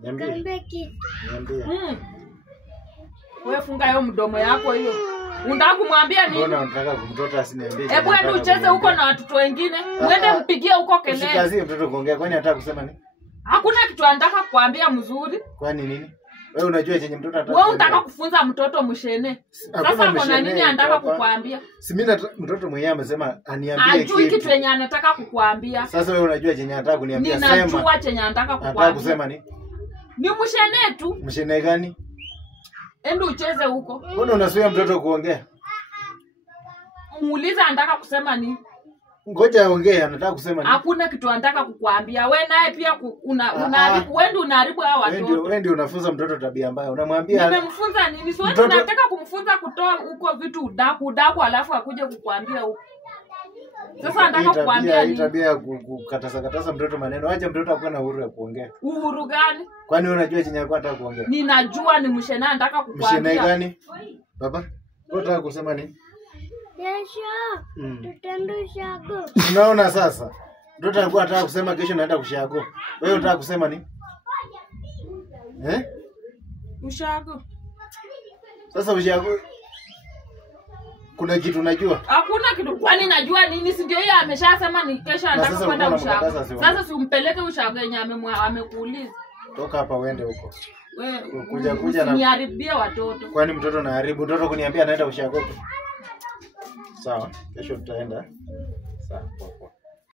Niambie. Wewe funga hiyo mdomo yako hiyo. Unataka kumwambia nini? Mbona unataka kumtoto asiniambie? Hebu ende ucheze huko na watoto wengine. Muende mpigie huko kelele. Usikazie mtoto kuongea. Kwani anataka kusema nini? Hakuna kitu anataka kuambia mzuri. Kwani nini? Wewe unajua chenye mtoto anataka. Wewe unataka kufunza mtoto mshene. Sasa kuna nini anataka kukuambia? Si mimi mtoto mwenyewe amesema aniambie kitu. Ajui kitu yenye anataka kukuambia. Sasa wewe unajua chenye anataka kuniambia, sema. Ninajua chenye anataka kukuambia. Anataka kusema nini? Ni mshene tu. Mshene gani? Ende ucheze huko. Mbona unazuia mtoto kuongea? Muuliza anataka kusema nini? Ngoja aongee, anataka kusema nini? Hakuna kitu anataka kukuambia. Wewe naye pia unaharibu, wewe ndio unaharibu hao watoto. Wewe ndio unafunza mtoto tabia mbaya. Unamwambia nimemfunza nini? Sio tunataka kumfunza kutoa huko vitu udaku alafu akuje kukuambia huko. Sasa anataka kukuambia nini? Tabia ya kukataza mtoto maneno. Acha mtoto akuwe na uhuru ya kuongea. Uhuru gani? Kwani wewe unajua chenye alikuwa anataka kuongea? Ninajua ni mshene anataka kukuambia. Mshene gani? Baba, wewe unataka kusema nini? Kesho tutaenda ushago. Unaona sasa? Mtoto alikuwa anataka kusema kesho naenda kushago. Wewe unataka kusema nini? Ushago. Sasa ushago kuna kitu najua? Hakuna kitu. Kwani najua nini? Si ndio yeye ameshasema ni kesho anataka kwenda ushago. Sasa si umpeleke ushago yenye amekuuliza. Toka hapa uende huko. Wewe kuja na niharibie watoto. Kwani mtoto na haribu mtoto kuniambia anaenda ushago? Sawa, kesho tutaenda. Sawa.